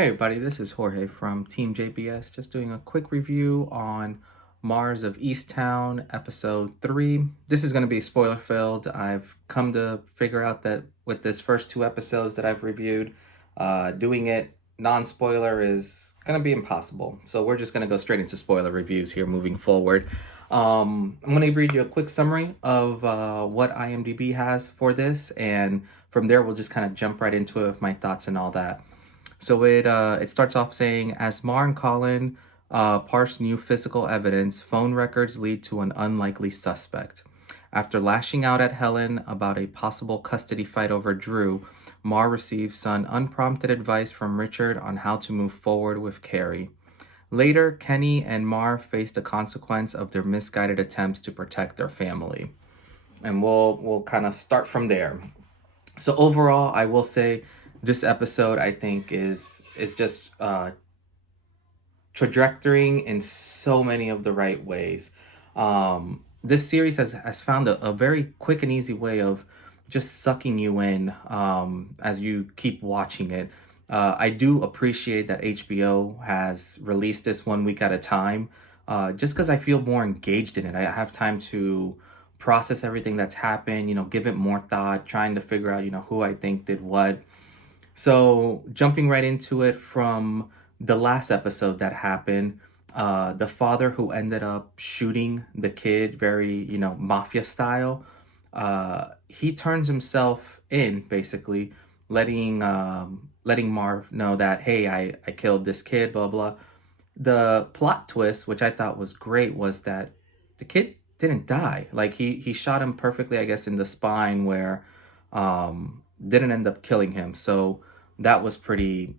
Hey everybody, this is Jorge from Team JBS, just doing a quick review on Mare of Easttown, episode 3. This is going to be spoiler filled. I've come to figure out that with this first two episodes that I've reviewed, doing it non-spoiler is going to be impossible. So we're just going to go straight into spoiler reviews here moving forward. I'm going to read you a quick summary of what IMDb has for this, and from there we'll just kind of jump right into it with my thoughts and all that. So it starts off saying, as Mar and Colin parse new physical evidence, phone records lead to an unlikely suspect. After lashing out at Helen about a possible custody fight over Drew, Mar receives some unprompted advice from Richard on how to move forward with Carrie. Later, Kenny and Mar face the consequence of their misguided attempts to protect their family. And we'll kind of start from there. So overall, I will say this episode I think is just trajectorying in so many of the right ways. This series has found a very quick and easy way of just sucking you in as you keep watching it. I do appreciate that HBO has released this 1 week at a time, just because I feel more engaged in it. I have time to process everything that's happened, give it more thought, trying to figure out, who I think did what. So jumping right into it from the last episode that happened, the father who ended up shooting the kid very, mafia style, he turns himself in basically, letting Marv know that, hey, I killed this kid, blah, blah. The plot twist, which I thought was great, was that the kid didn't die. Like he shot him perfectly, I guess, in the spine where didn't end up killing him. So that was pretty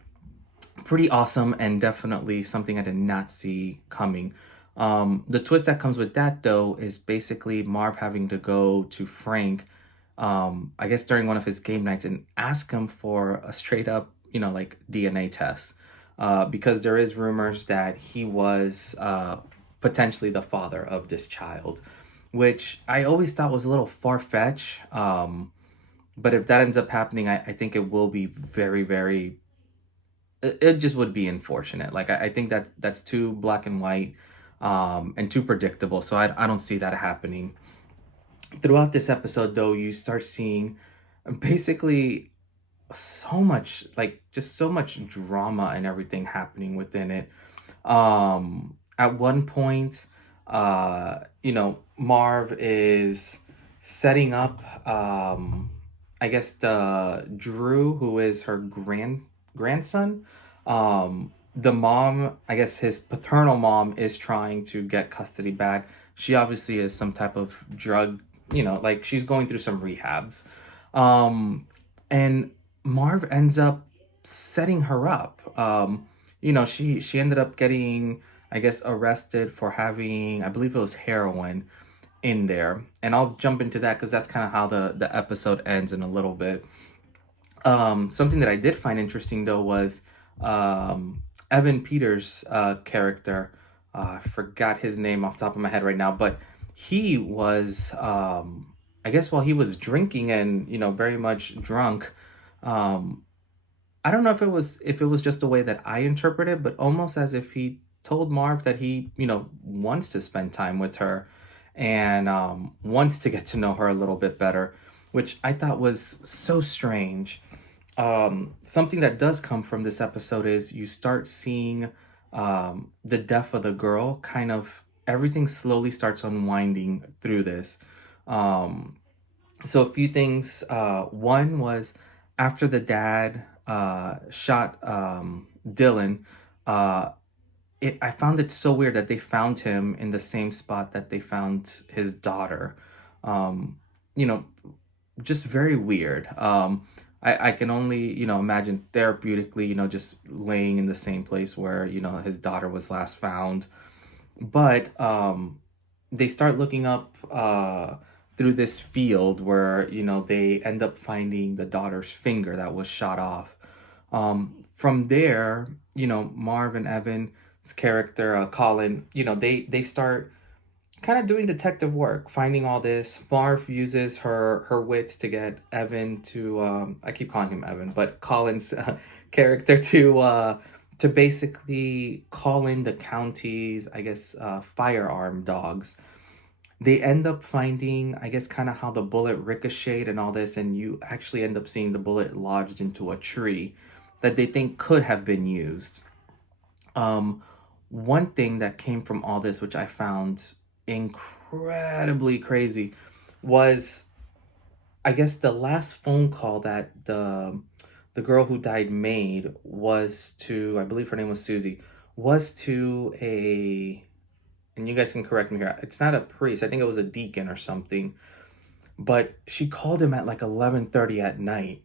awesome and definitely something I did not see coming. The twist that comes with that though is basically Marv having to go to Frank, I guess during one of his game nights, and ask him for a straight up, like DNA test. Because there is rumors that he was potentially the father of this child, which I always thought was a little far-fetched. But if that ends up happening, I think it will be very, very, it just would be unfortunate. Like, I think that's too black and white and too predictable. So I don't see that happening. Throughout this episode, though, you start seeing basically so much, like, just so much drama and everything happening within it. At one point, Marv is setting up, I guess, the Drew, who is her grandson. The mom, I guess his paternal mom, is trying to get custody back. She obviously is some type of drug, like she's going through some rehabs. And Marv ends up setting her up. She ended up getting, I guess, arrested for having, I believe it was heroin in there. And I'll jump into that because that's kind of how the episode ends in a little bit. Something that I did find interesting though was Evan Peters' character. I forgot his name off the top of my head right now, but he was, I guess, while he was drinking and very much drunk. I don't know if it was just the way that I interpreted, but almost as if he told Marv that he wants to spend time with her and wants to get to know her a little bit better, which I thought was so strange. Something that does come from this episode is you start seeing the death of the girl. Kind of everything slowly starts unwinding through this. So a few things. One was after the dad shot Dylan. I found it so weird that they found him in the same spot that they found his daughter. You know, just very weird. I can only, imagine therapeutically, just laying in the same place where, his daughter was last found. But they start looking up through this field where, they end up finding the daughter's finger that was shot off. From there, Marv and Evan's character, Colin, they start kind of doing detective work, finding all this. Marv uses her wits to get Evan to, I keep calling him Evan, but Colin's character to basically call in the county's, I guess, firearm dogs. They end up finding, I guess, kind of how the bullet ricocheted and all this, and you actually end up seeing the bullet lodged into a tree that they think could have been used. Um, One thing that came from all this, which I found incredibly crazy, was, I guess, the last phone call that the girl who died made was to, I believe her name was Susie, was to a, and you guys can correct me here, it's not a priest, I think it was a deacon or something, but she called him at like 11:30 at night,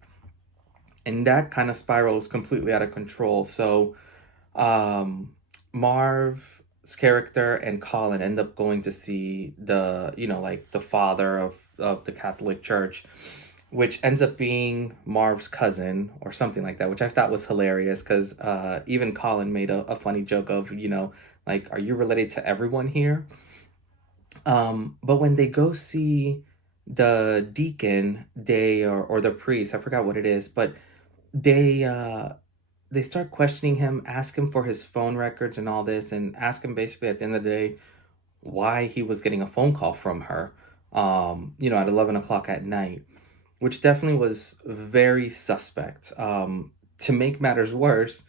and that kind of spirals completely out of control. So um Marv's character and Colin end up going to see the, like the father of the Catholic Church, which ends up being Marv's cousin or something like that, which I thought was hilarious because even Colin made a funny joke of, like, are you related to everyone here? But when they go see the deacon, or the priest, I forgot what it is, but they they start questioning him, ask him for his phone records and all this, and ask him basically at the end of the day why he was getting a phone call from her, at 11 o'clock at night, which definitely was very suspect. To make matters worse,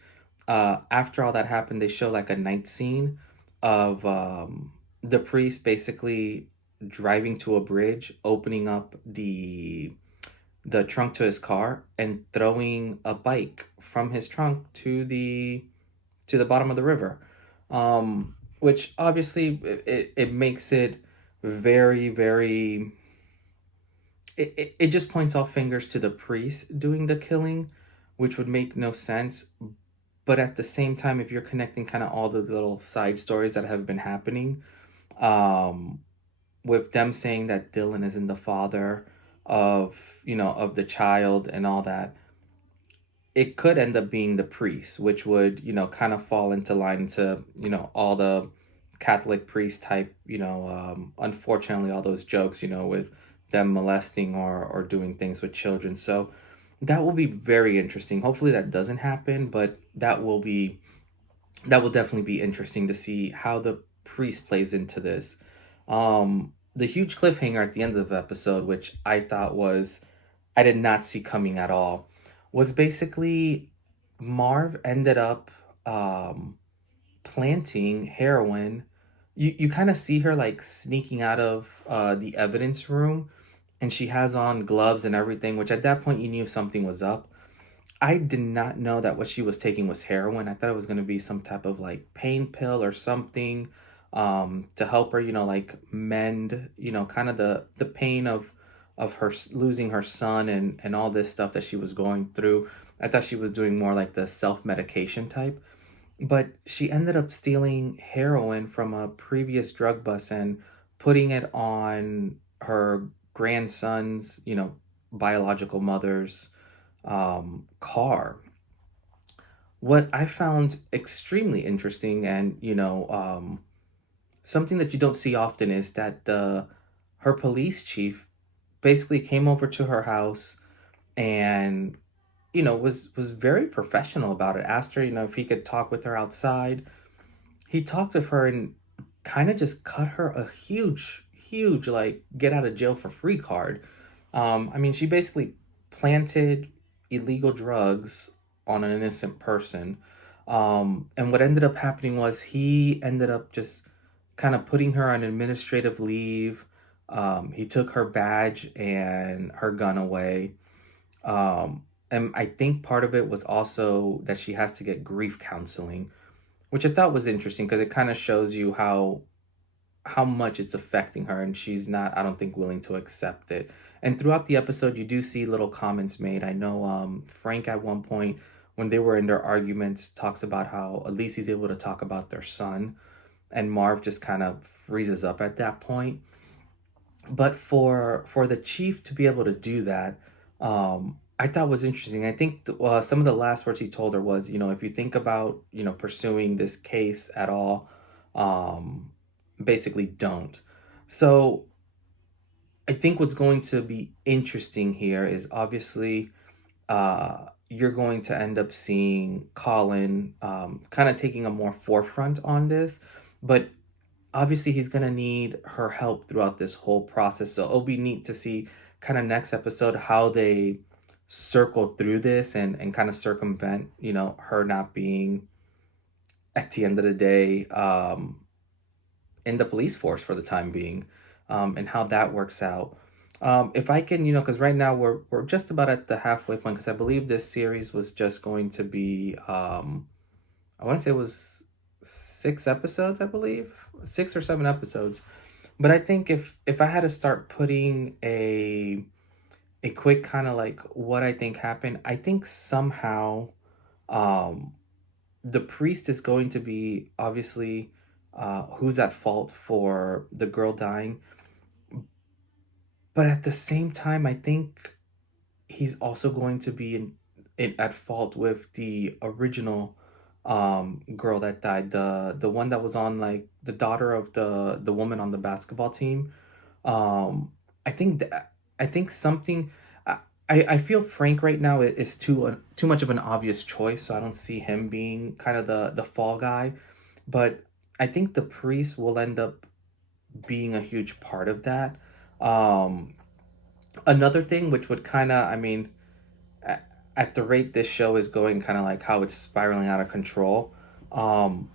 after all that happened, they show like a night scene of the priest basically driving to a bridge, opening up the trunk to his car and throwing a bike from his trunk to the bottom of the river, which obviously it makes it very, very, it just points all fingers to the priest doing the killing, which would make no sense. But at the same time, if you're connecting kind of all the little side stories that have been happening, um with them saying that Dylan isn't the father of, of the child and all that, it could end up being the priest, which would, kind of fall into line to, all the Catholic priest type, unfortunately, all those jokes, with them molesting or doing things with children. So that will be very interesting. Hopefully that doesn't happen, but that will definitely be interesting to see how the priest plays into this. The huge cliffhanger at the end of the episode, which I did not see coming at all, was basically Marv ended up planting heroin. You kind of see her like sneaking out of the evidence room, and she has on gloves and everything, which at that point you knew something was up. I did not know that what she was taking was heroin. I thought it was going to be some type of like pain pill or something, to help her, like mend, kind of the pain of her losing her son and all this stuff that she was going through. I thought she was doing more like the self-medication type, but she ended up stealing heroin from a previous drug bust and putting it on her grandson's, biological mother's car. What I found extremely interesting, and something that you don't see often, is that the her police chief basically came over to her house and, was very professional about it. Asked her, if he could talk with her outside. He talked with her and kind of just cut her a huge, huge, like, get out of jail for free card. I mean, she basically planted illegal drugs on an innocent person. And what ended up happening was he ended up just kind of putting her on administrative leave. He took her badge and her gun away. And I think part of it was also that she has to get grief counseling, which I thought was interesting because it kind of shows you how much it's affecting her, and she's not, I don't think, willing to accept it. And throughout the episode you do see little comments made. I know Frank at one point, when they were in their arguments, talks about how at least he's able to talk about their son, and Marv just kind of freezes up at that point. But for the chief to be able to do that, I thought was interesting. I think some of the last words he told her was, if you think about, pursuing this case at all, um, basically don't. So I think what's going to be interesting here is obviously you're going to end up seeing Colin kind of taking a more forefront on this, but obviously he's gonna need her help throughout this whole process. So it'll be neat to see kind of next episode how they circle through this and kind of circumvent, her not being at the end of the day in the police force for the time being, and how that works out. If I can, because right now we're just about at the halfway point, because I believe this series was just going to be, I want to say it was 6 episodes, I believe, 6 or 7 episodes. But I think if I had to start putting a quick kind of like what I think happened, I think somehow um the priest is going to be obviously who's at fault for the girl dying, but at the same time, I think he's also going to be at fault with the original girl that died, the one that was on, like, the daughter of the woman on the basketball team. um I think that I think something I feel Frank right now is too much of an obvious choice, so I don't see him being kind of the fall guy. But I think the priest will end up being a huge part of that. um Another thing which would kind of, I mean, at, at the rate this show is going, kind of like how it's spiraling out of control, um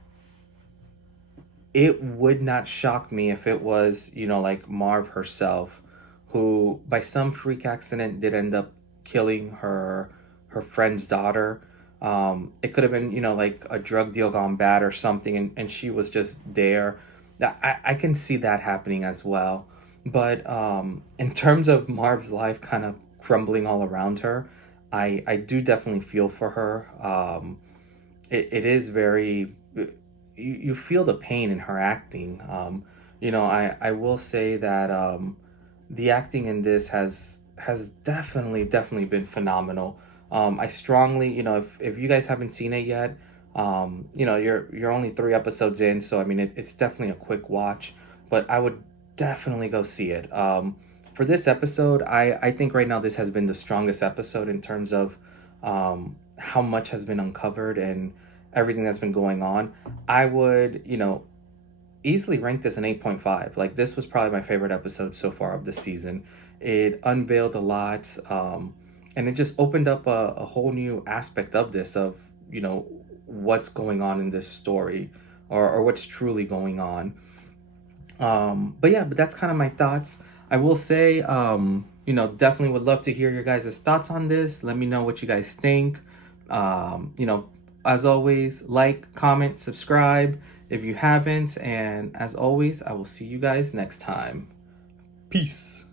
it would not shock me if it was, like Marv herself, who by some freak accident did end up killing her friend's daughter. It could have been, like a drug deal gone bad or something, and she was just there. That I can see that happening as well. But in terms of Marv's life kind of crumbling all around her, I do definitely feel for her. It is very, you feel the pain in her acting. I will say that the acting in this has definitely been phenomenal. I strongly, if you guys haven't seen it yet, you're only 3 episodes in, so I mean it's definitely a quick watch, but I would definitely go see it. For this episode, I think right now this has been the strongest episode in terms of how much has been uncovered and everything that's been going on. I would, easily rank this an 8.5. Like, this was probably my favorite episode so far of the season. It unveiled a lot, and it just opened up a whole new aspect of this, of, what's going on in this story, or what's truly going on. But yeah, but that's kind of my thoughts. I will say, definitely would love to hear your guys' thoughts on this. Let me know what you guys think. As always, like, comment, subscribe if you haven't. And as always, I will see you guys next time. Peace.